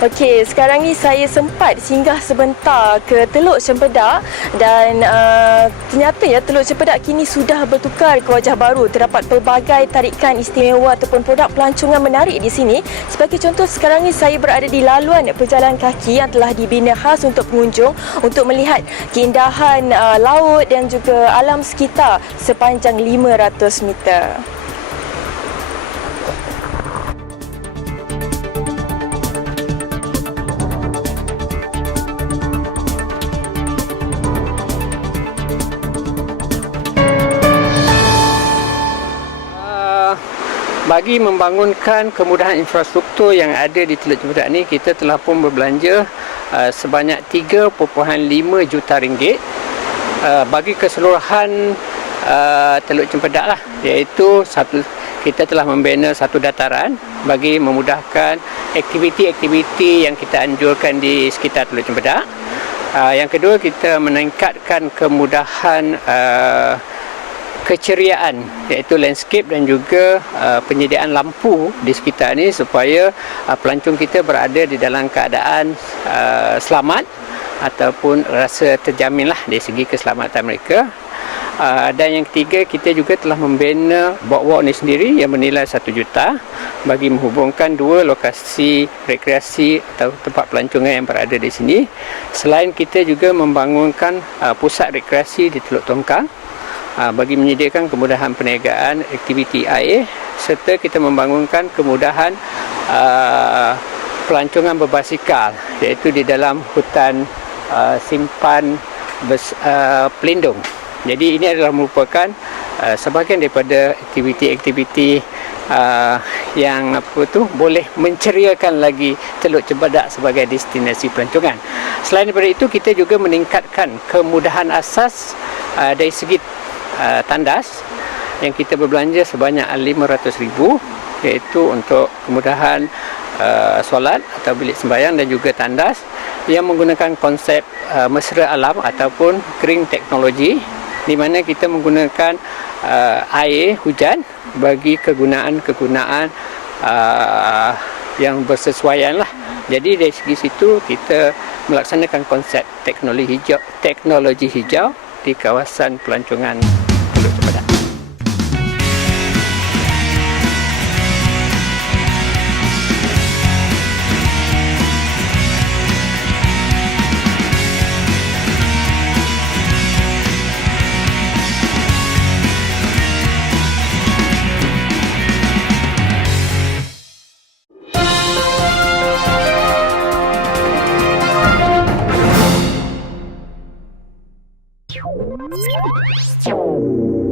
Okey, sekarang ni saya sempat singgah sebentar ke Teluk Cempedak dan ternyata ya Teluk Cempedak kini sudah bertukar ke wajah baru. Terdapat pelbagai tarikan istimewa ataupun produk pelancongan menarik di sini. Sebagai contoh, sekarang ni saya berada di laluan pejalan kaki yang telah dibina khas untuk pengunjung untuk melihat keindahan laut dan juga alam sekitar sepanjang 500 meter. Bagi membangunkan kemudahan infrastruktur yang ada di Teluk Cempedak ni, kita telah pun berbelanja sebanyak 3.5 juta ringgit bagi keseluruhan Teluk Cempedak lah, iaitu kita telah membina satu dataran bagi memudahkan aktiviti-aktiviti yang kita anjurkan di sekitar Teluk Cempedak. Yang kedua, kita meningkatkan kemudahan keceriaan, iaitu landscape dan juga penyediaan lampu di sekitar ini supaya pelancong kita berada di dalam keadaan selamat ataupun rasa terjaminlah dari segi keselamatan mereka. Dan yang ketiga, kita juga telah membina boardwalk ini sendiri yang bernilai 1 juta bagi menghubungkan dua lokasi rekreasi atau tempat pelancongan yang berada di sini. Selain kita juga membangunkan pusat rekreasi di Teluk Tongkang bagi menyediakan kemudahan perniagaan aktiviti air, serta kita membangunkan kemudahan pelancongan berbasikal, iaitu di dalam hutan simpan pelindung. Jadi ini adalah merupakan sebahagian daripada aktiviti-aktiviti yang boleh menceriakan lagi Teluk Cempedak sebagai destinasi pelancongan. Selain daripada itu, kita juga meningkatkan kemudahan asas dari segi tandas yang kita berbelanja sebanyak 500,000, iaitu untuk kemudahan solat atau bilik sembahyang dan juga tandas yang menggunakan konsep mesra alam ataupun green teknologi, di mana kita menggunakan air hujan bagi kegunaan-kegunaan yang bersesuaian lah. Jadi dari segi situ kita melaksanakan konsep teknologi hijau di kawasan pelancongan Teluk Cempedak. Ciao.